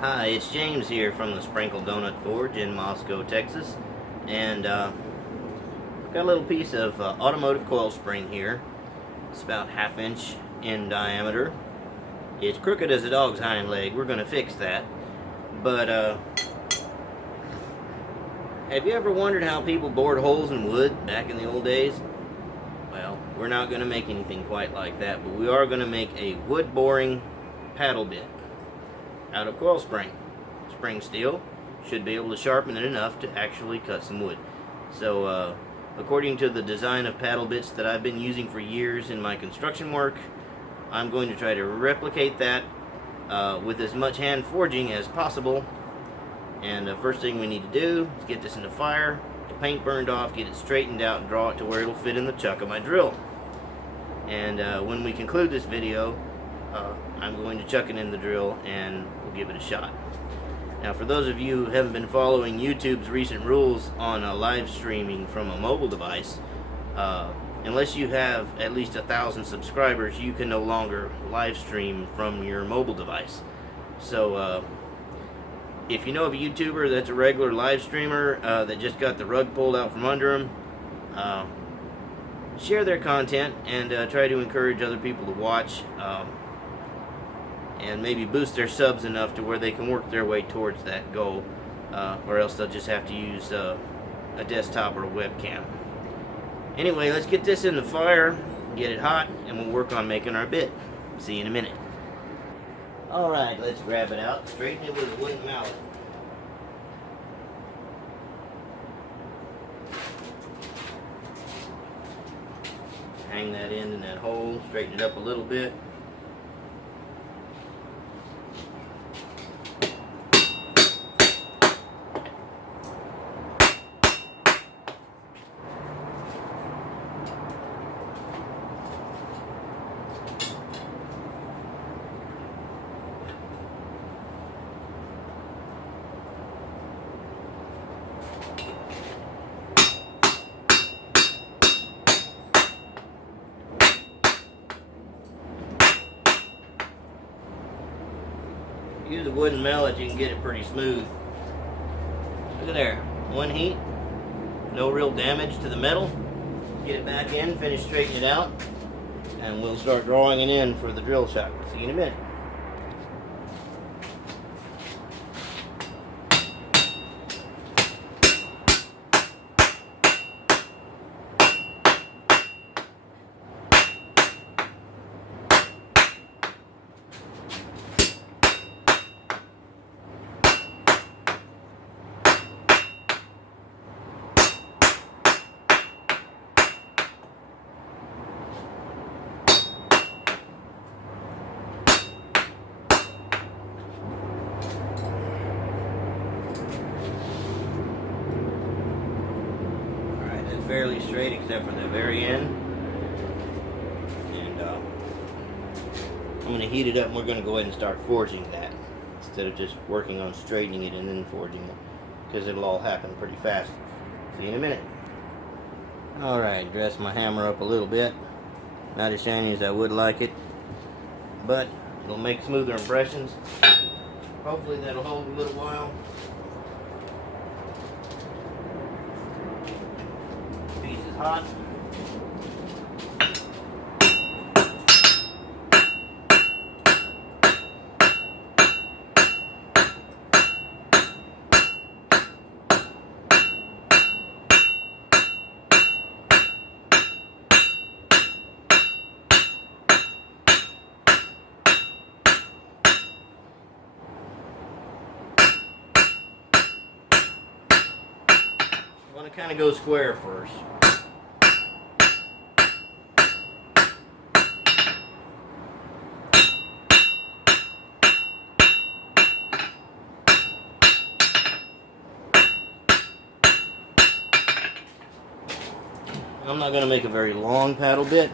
Hi, it's James here from the Sprinkle Donut Forge in Moscow, Texas, and got a little piece of automotive coil spring here. It's about 1/2 inch in diameter. It's crooked as a dog's hind leg. We're going to fix that. But have you ever wondered how people bored holes in wood back in the old days? Well, we're not going to make anything quite like that, but we are going to make a wood boring paddle bit out of coil spring. Spring steel should be able to sharpen it enough to actually cut some wood. So according to the design of paddle bits that I've been using for years in my construction work, I'm going to try to replicate that with as much hand forging as possible. And the first thing we need to do is get this in the fire, the paint burned off, get it straightened out, and draw it to where it'll fit in the chuck of my drill. And when we conclude this video, I'm going to chuck it in the drill and we'll give it a shot. Now, for those of you who haven't been following YouTube's recent rules on live streaming from a mobile device, unless you have at least 1,000 subscribers, you can no longer live stream from your mobile device. So if you know of a YouTuber that's a regular live streamer that just got the rug pulled out from under them, share their content and try to encourage other people to watch, and maybe boost their subs enough to where they can work their way towards that goal, or else they'll just have to use a desktop or a webcam. Anyway, let's get this in the fire, get it hot, and we'll work on making our bit. See you in a minute. Alright, let's grab it out, straighten it with a wooden mallet. Hang that end in that hole, straighten it up a little bit. Use a wooden mallet, you can get it pretty smooth. Look at there, one heat, no real damage to the metal. Get it back in, finish straightening it out, and we'll start drawing it in for the drill chuck. See you in a minute. Fairly straight except for the very end, and I'm going to heat it up and we're going to go ahead and start forging that instead of just working on straightening it and then forging it, because it'll all happen pretty fast. See you in a minute. Alright, dress my hammer up a little bit, not as shiny as I would like it, but it'll make smoother impressions. Hopefully that'll hold a little while. Hot. I want to kind of go square first. I'm not going to make a very long paddle bit,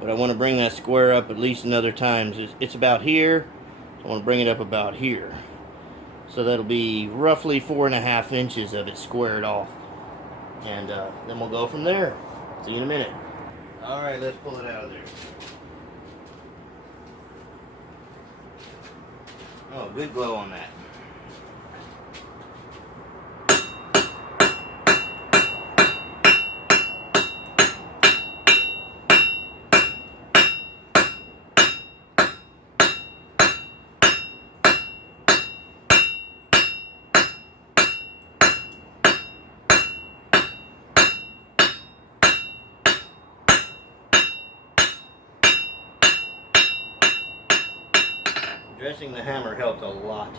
but I want to bring that square up at least another time. It's about here. I want to bring it up about here. So that'll be roughly 4.5 inches of it squared off. And then we'll go from there. See you in a minute. Alright, let's pull it out of there. Oh, good glow on that. Addressing the hammer helped a lot.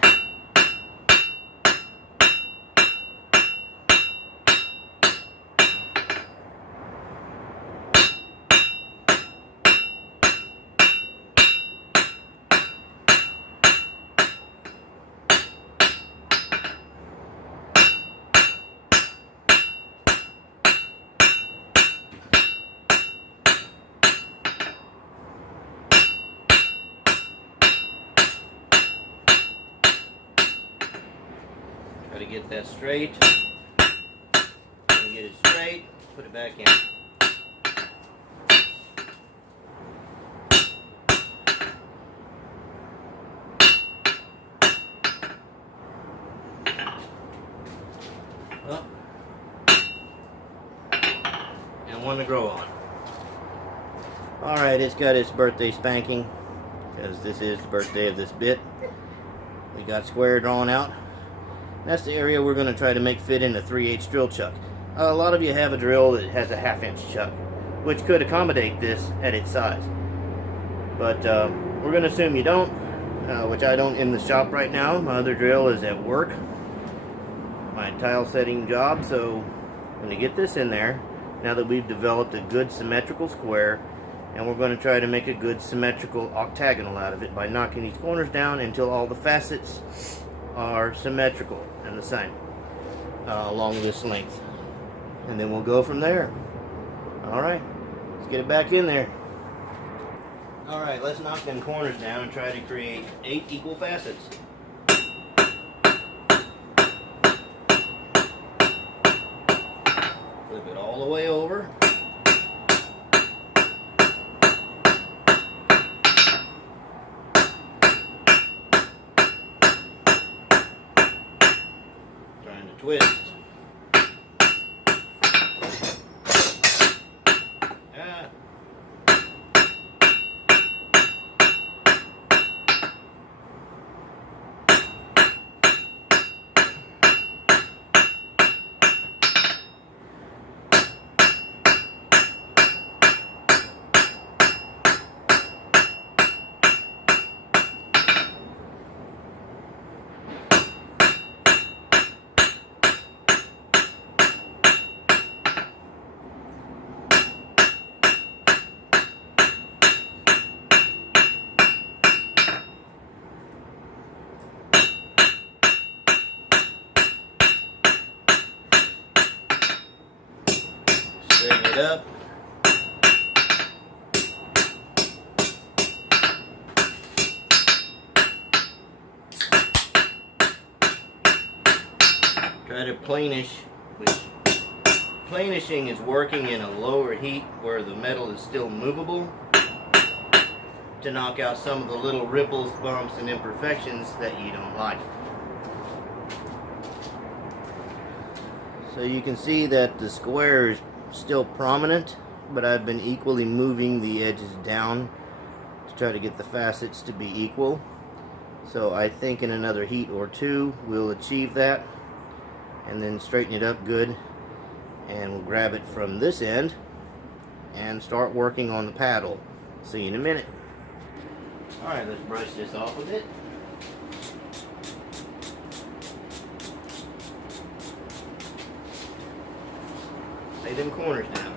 Try to get that straight. Get it straight, put it back in. Up. And one to grow on. Alright, it's got its birthday spanking, because this is the birthday of this bit. We got square drawn out. That's the area we're going to try to make fit in a 3/8 drill chuck. A lot of you have a drill that has a 1/2 inch chuck, which could accommodate this at its size. But we're going to assume you don't, which I don't in the shop right now. My other drill is at work, my tile setting job, so I'm going to get this in there now that we've developed a good symmetrical square, and we're going to try to make a good symmetrical octagonal out of it by knocking these corners down until all the facets are symmetrical and the same along this length, and then we'll go from there. Alright, let's get it back in there. Alright, let's knock them corners down and try to create 8 equal facets. Flip it all the way over. Twist. Ah. Straighten it up. Try to planish, which planishing is working in a lower heat where the metal is still movable to knock out some of the little ripples, bumps, and imperfections that you don't like. So you can see that the square is still prominent, but I've been equally moving the edges down to try to get the facets to be equal. So I think in another heat or two we'll achieve that, and then straighten it up good, and we'll grab it from this end and start working on the paddle. See you in a minute. Alright, let's brush this off a bit. Lay them corners down.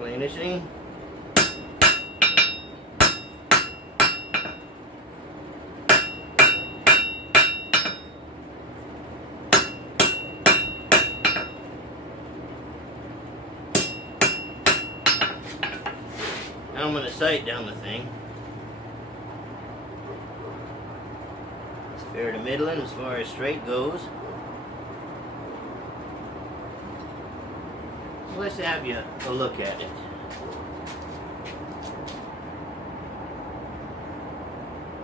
Planishing. Now I'm going to sight down the thing. Fair to middling as far as straight goes. Let's have you a look at it.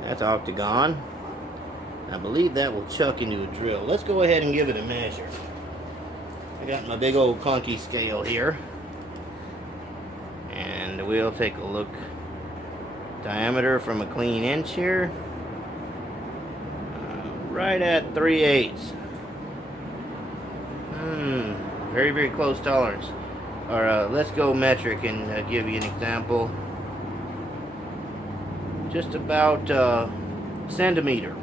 That's octagon. I believe that will chuck into a drill. Let's go ahead and give it a measure. I got my big old clunky scale here. And we'll take a look. Diameter from a clean inch here. Right at 3/8. Very, very close tolerance. Or let's go metric and give you an example. Just about centimeter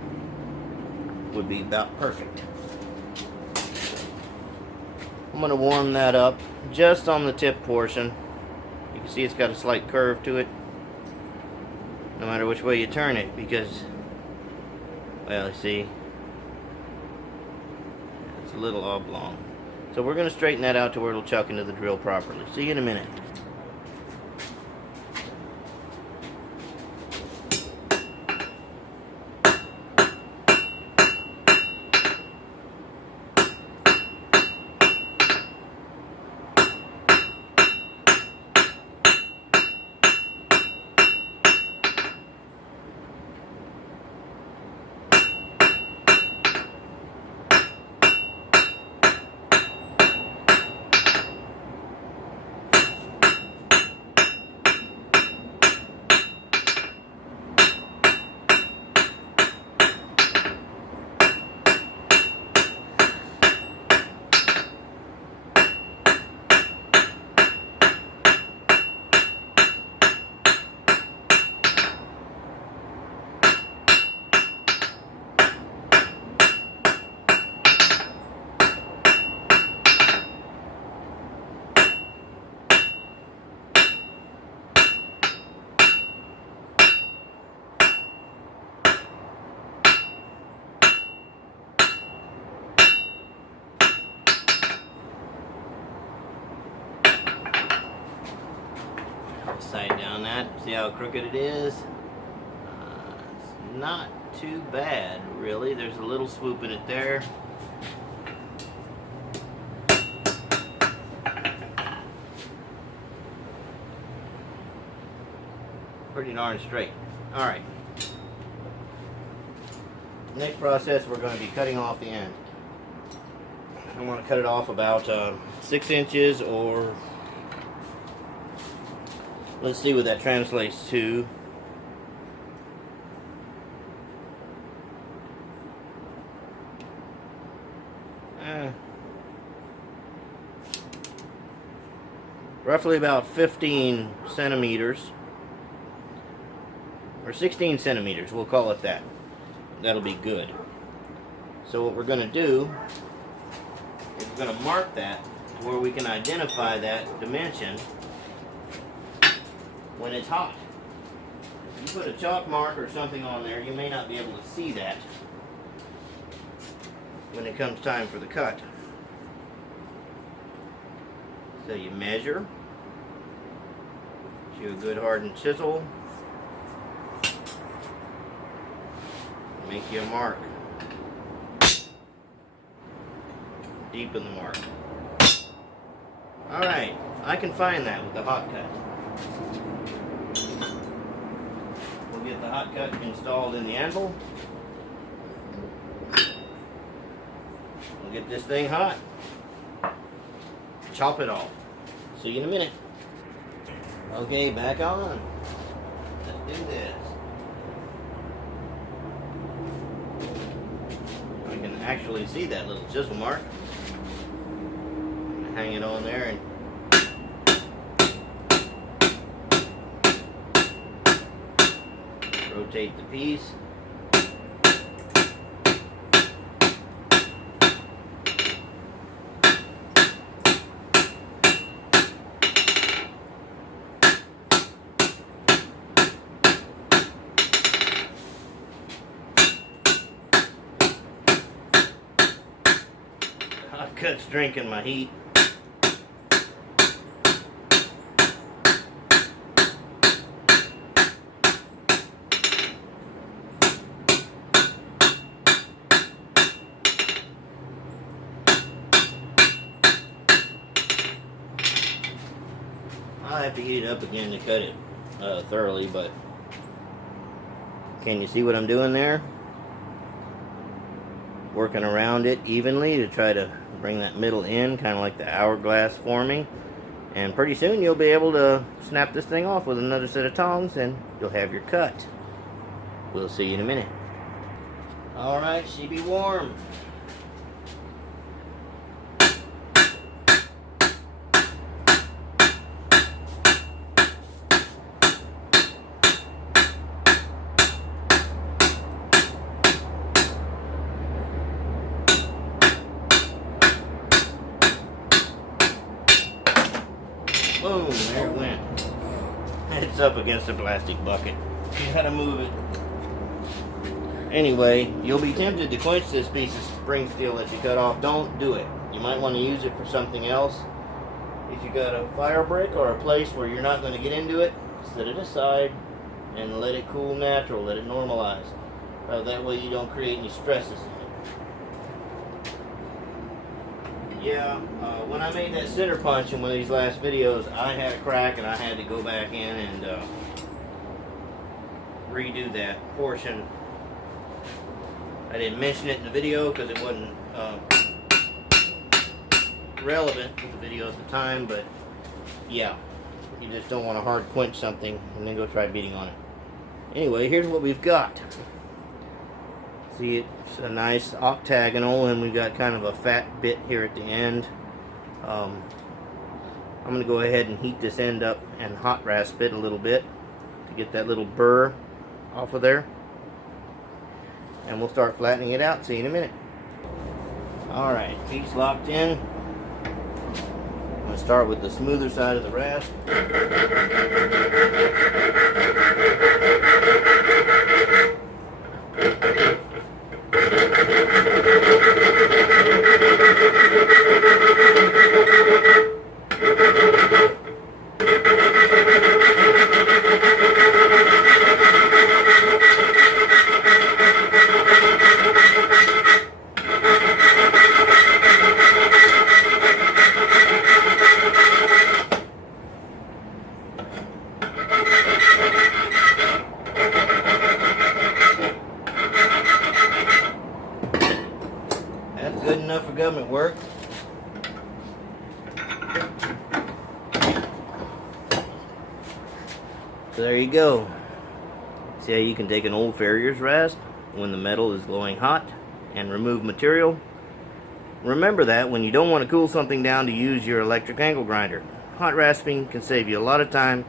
would be about perfect. I'm going to warm that up just on the tip portion. You can see it's got a slight curve to it, no matter which way you turn it, because, well, you see, it's a little oblong. So we're going to straighten that out to where it'll chuck into the drill properly. See you in a minute. Sight down that, see how crooked it is? It's not too bad, really. There's a little swoop in it there. Pretty darn straight. Alright. Next process, we're going to be cutting off the end. I want to cut it off about 6 inches, or let's see what that translates to. Roughly about 15 centimeters. Or 16 centimeters, we'll call it that. That'll be good. So what we're going to do is we're going to mark that where we can identify that dimension when it's hot. If you put a chalk mark or something on there, you may not be able to see that when it comes time for the cut. So you measure, do a good hardened chisel, make you a mark, deepen the mark. Alright, I can find that with the hot cut. We'll get the hot cut installed in the anvil. We'll get this thing hot. Chop it off. See you in a minute. Okay, back on. Let's do this. I can actually see that little chisel mark. I'm gonna hang it on there and rotate the piece. Hot cut's drinking my heat. I'll have to heat it up again to cut it thoroughly, but can you see what I'm doing there? Working around it evenly to try to bring that middle in, kind of like the hourglass forming. And pretty soon you'll be able to snap this thing off with another set of tongs and you'll have your cut. We'll see you in a minute. Alright, she be warm. Boom, there it went. It's up against the plastic bucket. You gotta move it. Anyway, you'll be tempted to quench this piece of spring steel that you cut off. Don't do it. You might want to use it for something else. If you got a fire brick or a place where you're not going to get into it, set it aside and let it cool natural. Let it normalize. That way you don't create any stresses in it. Yeah, when I made that center punch in one of these last videos, I had a crack and I had to go back in and redo that portion. I didn't mention it in the video because it wasn't relevant to the video at the time, but yeah, you just don't want to hard quench something and then go try beating on it. Anyway, here's what we've got. See, it's a nice octagonal, and we've got kind of a fat bit here at the end. I'm going to go ahead and heat this end up and hot rasp it a little bit to get that little burr off of there. And we'll start flattening it out. See you in a minute. Alright, piece locked in. I'm going to start with the smoother side of the rasp. That's good enough for government work. So there you go. See how you can take an old farrier's rasp when the metal is glowing hot and remove material. Remember that when you don't want to cool something down to use your electric angle grinder. Hot rasping can save you a lot of time.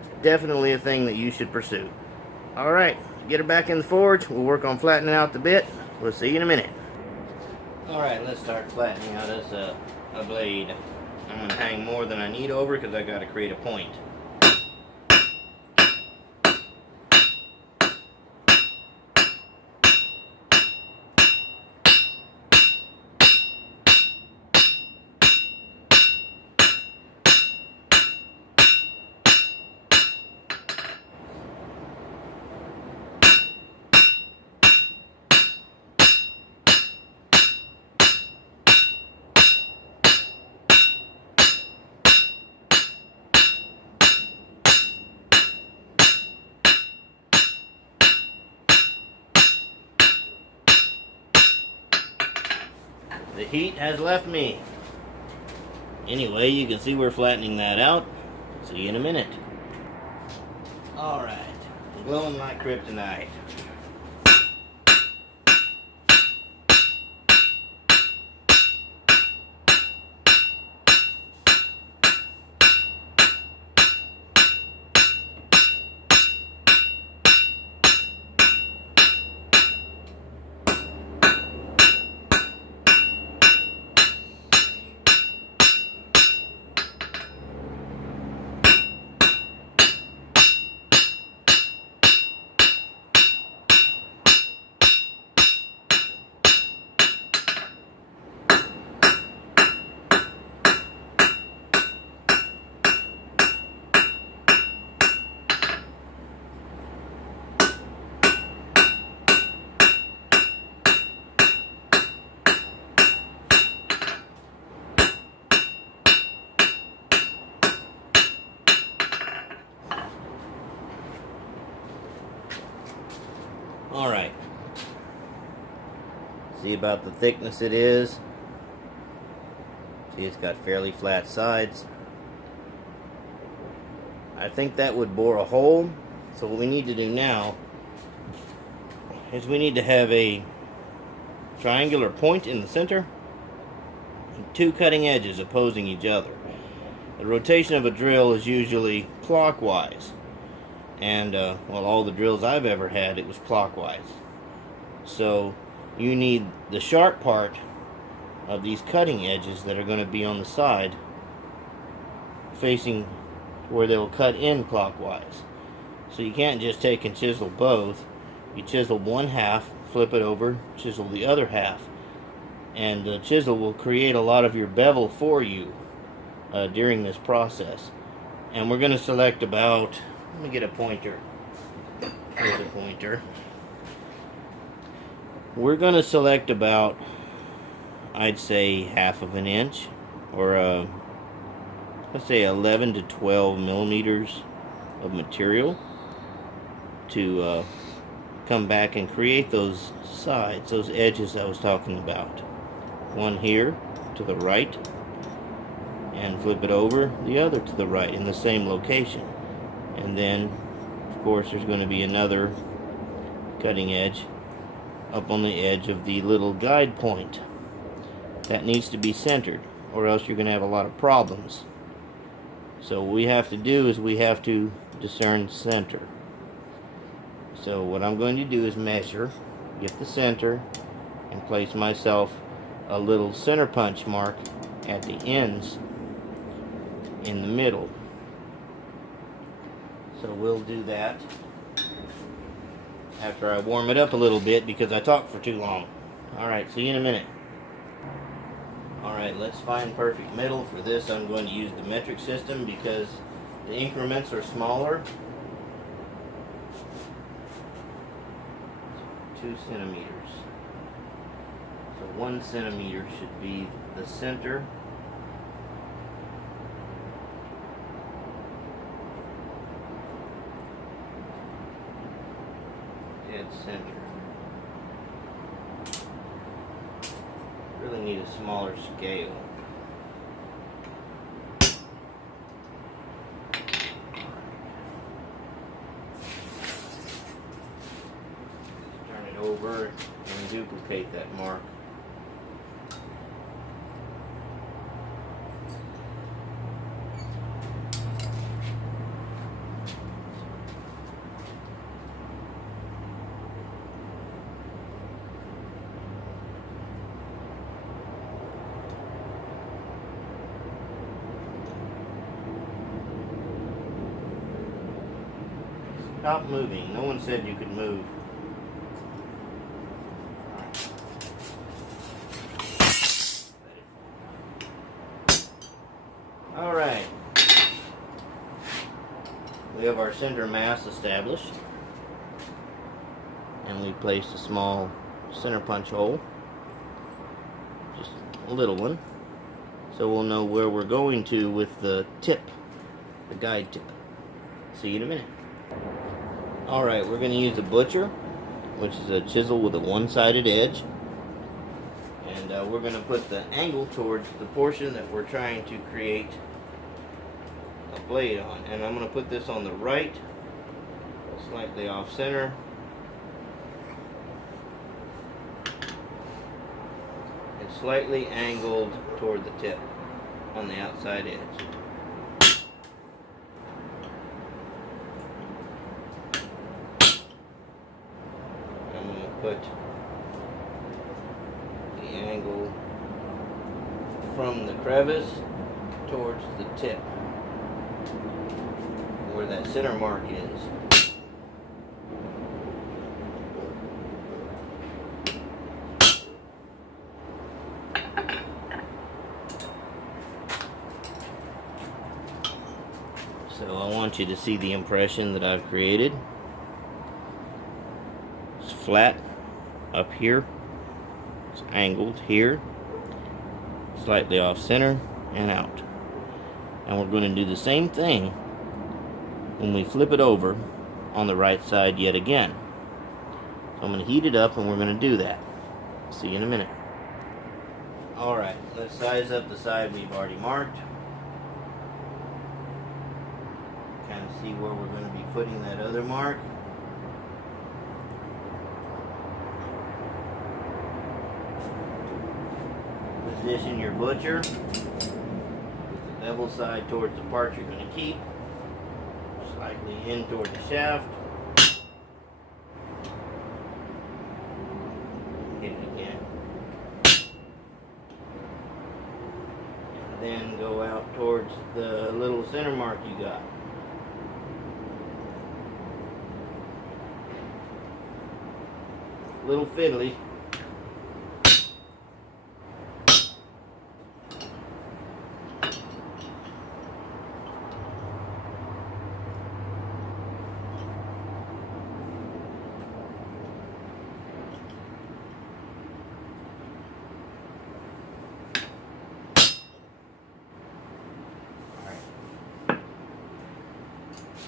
It's definitely a thing that you should pursue. Alright, get her back in the forge. We'll work on flattening out the bit. We'll see you in a minute. Alright, let's start flattening out this a blade. I'm going to hang more than I need over because I got to create a point. The heat has left me. Anyway, you can see we're flattening that out. See you in a minute. Alright, glowing like kryptonite. See about the thickness it is. See, it's got fairly flat sides. I think that would bore a hole. So what we need to do now is we need to have a triangular point in the center and two cutting edges opposing each other. The rotation of a drill is usually clockwise, and well, all the drills I've ever had, it was clockwise. So you need the sharp part of these cutting edges that are going to be on the side facing where they will cut in clockwise. So you can't just take and chisel both. You chisel one half, flip it over, chisel the other half, and the chisel will create a lot of your bevel for you during this process. And we're going to select about, let me get a pointer. Here's a pointer. We're going to select about, I'd say, 1/2 inch, or let's say 11 to 12 millimeters of material to come back and create those sides, those edges I was talking about. One here to the right, and flip it over, the other to the right in the same location. And then, of course, there's going to be another cutting edge up on the edge of the little guide point. That needs to be centered, or else you're going to have a lot of problems. So what we have to do is we have to discern center. So what I'm going to do is measure, get the center, and place myself a little center punch mark at the ends in the middle. So we'll do that after I warm it up a little bit, because I talked for too long. Alright, see you in a minute. Alright, let's find perfect middle. For this I'm going to use the metric system because the increments are smaller. 2 centimeters. So 1 centimeter should be the center. Dead center. Really need a smaller scale. Turn it over and duplicate that mark. Stop moving. No one said you could move. Alright. We have our center mass established. And we placed a small center punch hole. Just a little one. So we'll know where we're going to with the tip. The guide tip. See you in a minute. Alright, we're going to use a butcher, which is a chisel with a one-sided edge. And we're going to put the angle towards the portion that we're trying to create a blade on. And I'm going to put this on the right, slightly off center. And slightly angled toward the tip on the outside edge. Put the angle from the crevice towards the tip, where that center mark is. So I want you to see the impression that I've created. It's flat up here, it's angled here, slightly off center, and out. And we're going to do the same thing when we flip it over on the right side yet again. So I'm going to heat it up and we're going to do that. See you in a minute. Alright, let's size up the side we've already marked. Kind of see where we're going to be putting that other mark. Position your butcher with the bevel side towards the part you're going to keep. Slightly in toward the shaft. Hit it again. And then go out towards the little center mark you got. Little fiddly.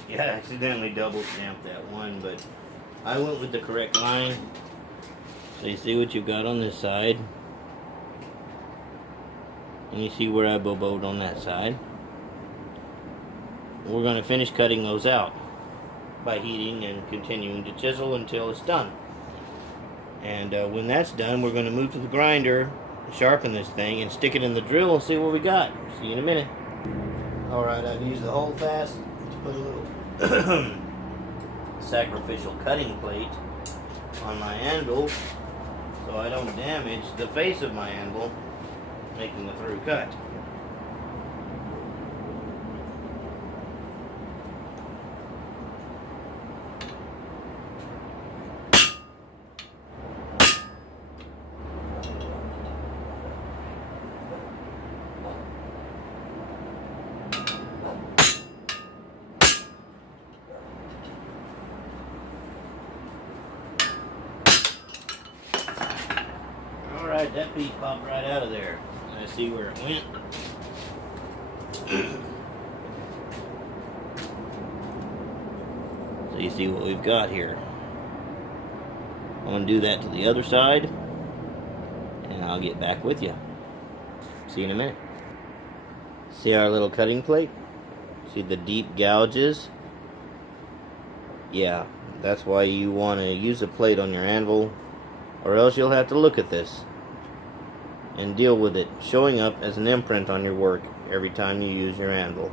Yeah, I accidentally double stamped that one, but I went with the correct line. So you see what you've got on this side, and you see where I boboed on that side. We're going to finish cutting those out by heating and continuing to chisel until it's done. And when that's done, we're going to move to the grinder, sharpen this thing, and stick it in the drill and see what we got. See you in a minute. Alright, I've used the hold fast to put a little sacrificial cutting plate on my anvil so I don't damage the face of my anvil making a through cut. Alright, that piece popped right out of there. I see where it went. So you see what we've got here. I'm going to do that to the other side, and I'll get back with you. See you in a minute. See our little cutting plate? See the deep gouges? Yeah, that's why you want to use a plate on your anvil, or else you'll have to look at this and deal with it showing up as an imprint on your work every time you use your anvil.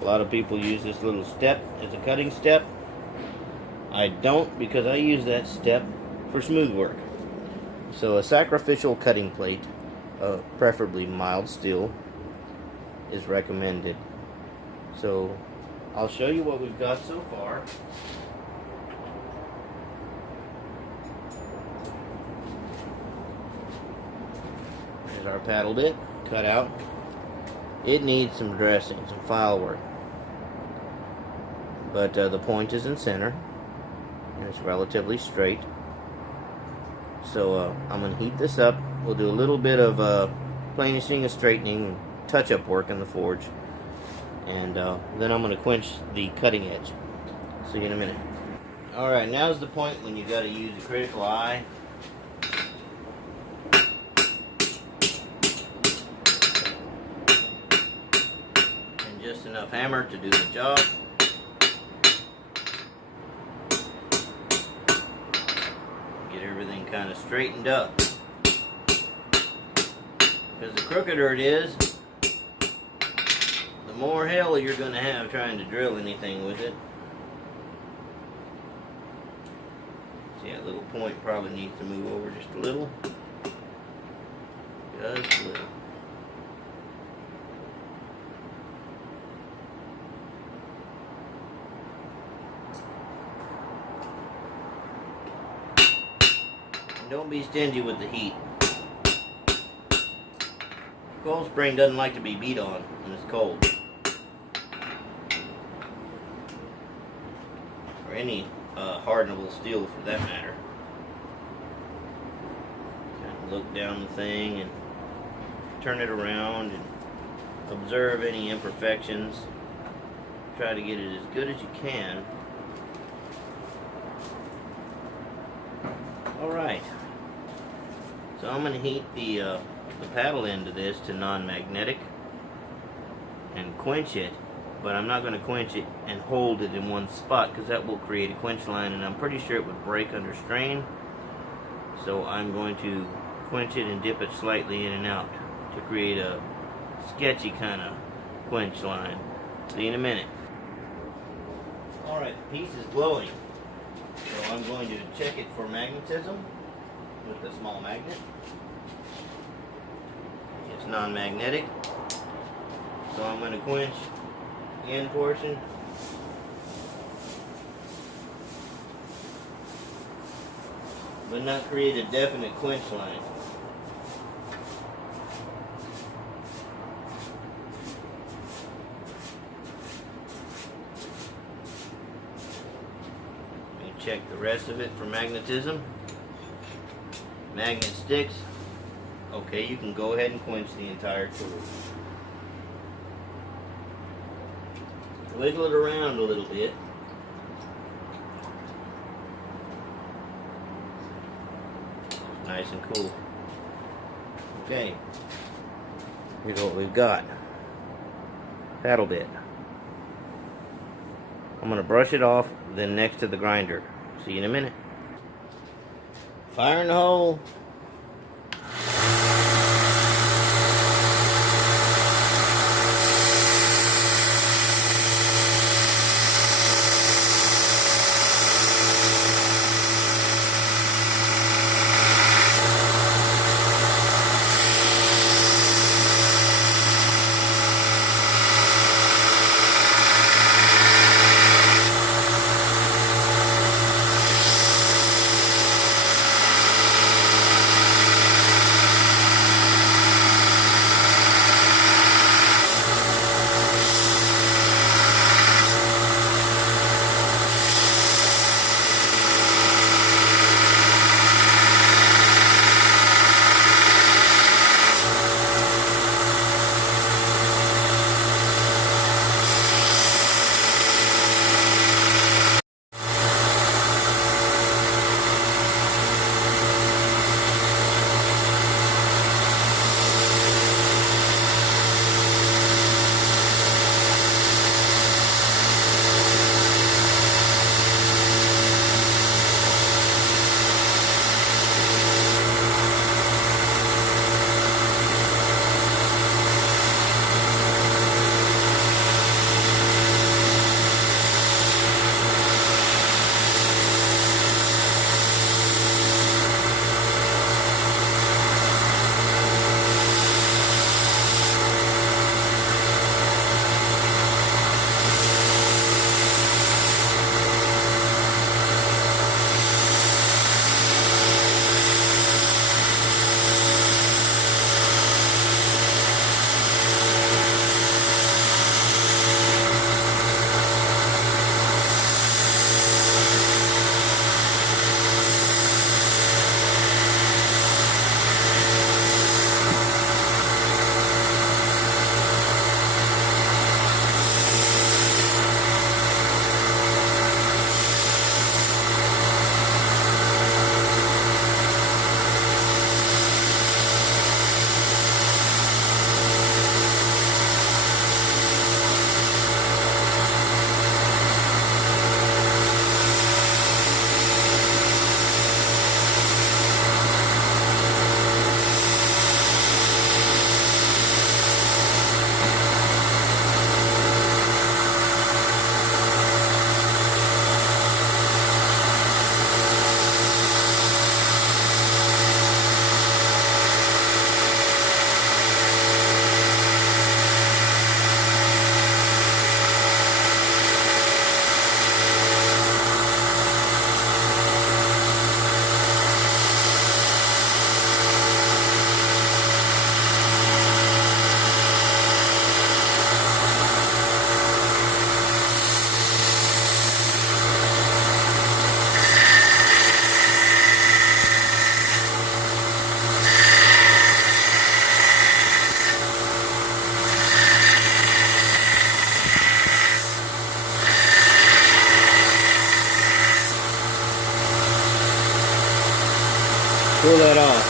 A lot of people use this little step as a cutting step. I don't, because I use that step for smooth work. So a sacrificial cutting plate, preferably mild steel, is recommended. So I'll show you what we've got so far. There's our paddle bit cut out. It needs some dressing, some file work, but the point is in center and it's relatively straight. So I'm going to heat this up. We'll do a little bit of planishing and straightening, touch-up work in the forge, and then I'm going to quench the cutting edge. See you in a minute. Alright, now's the point when you got to use a critical eye. And just enough hammer to do the job. Get everything kind of straightened up. Because the crookeder it is, the more hell you're going to have trying to drill anything with it. See, that little point probably needs to move over just a little. Just a little. And don't be stingy with the heat. Coil spring doesn't like to be beat on when it's cold. Or any hardenable steel for that matter. Kind of look down the thing and turn it around and observe any imperfections. Try to get it as good as you can. Alright. So I'm going to heat the paddle end of this to non-magnetic and quench it, but I'm not going to quench it and hold it in one spot because that will create a quench line, and I'm pretty sure it would break under strain. So I'm going to quench it and dip it slightly in and out to create a sketchy kind of quench line. See you in a minute. Alright, the piece is glowing. So I'm going to check it for magnetism with a small magnet. It's non-magnetic. So I'm going to quench the end portion. But not create a definite quench line. Check the rest of it for magnetism. Magnet sticks. Okay, you can go ahead and quench the entire tool. Wiggle it around a little bit. Nice and cool. Okay, here's what we've got. Paddle bit. I'm going to brush it off, then next to the grinder. See you in a minute. Fire in the hole. Pull that off.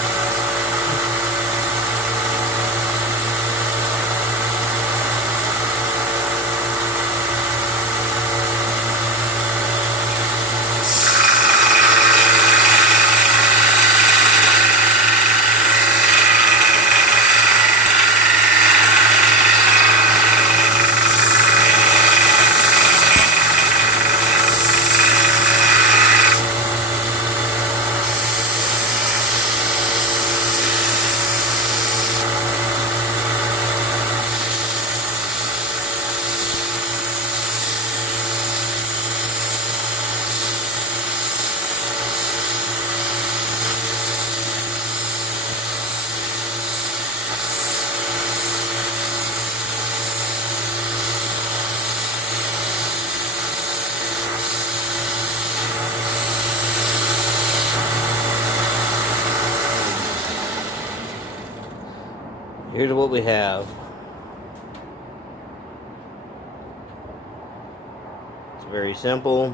Here's what we have. It's very simple.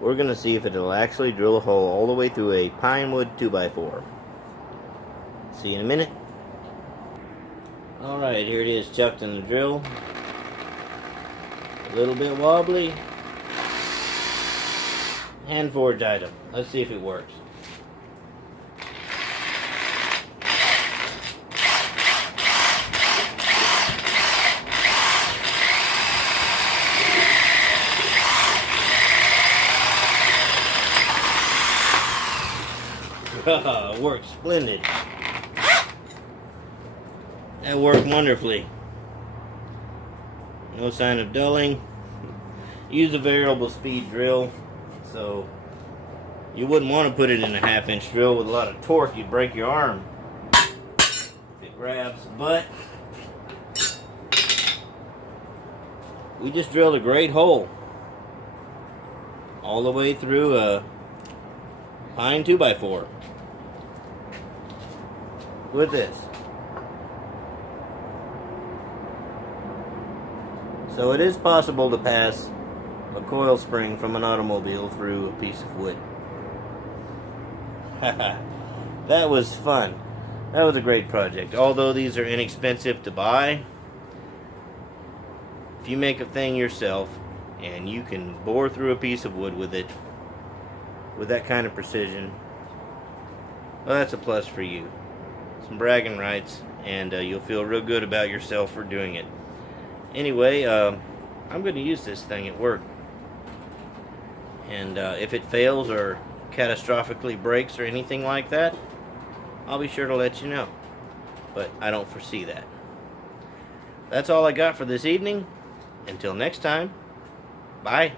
We're going to see if it'll actually drill a hole all the way through a pine wood 2x4. See you in a minute. Alright, here it is, chucked in the drill. A little bit wobbly. Hand forged item. Let's see if it works. Works splendid. That worked wonderfully. No sign of dulling. Use a variable speed drill, so you wouldn't want to put it in a 1/2-inch drill with a lot of torque. You'd break your arm if it grabs. But we just drilled a great hole all the way through a pine 2x4 with this. So it is possible to pass a coil spring from an automobile through a piece of wood. That was fun. That was a great project. Although these are inexpensive to buy, if you make a thing yourself and you can bore through a piece of wood with it with that kind of precision, well, that's a plus for you. Some bragging rights, and you'll feel real good about yourself for doing it. Anyway, I'm going to use this thing at work. And if it fails or catastrophically breaks or anything like that, I'll be sure to let you know. But I don't foresee that. That's all I got for this evening. Until next time, bye.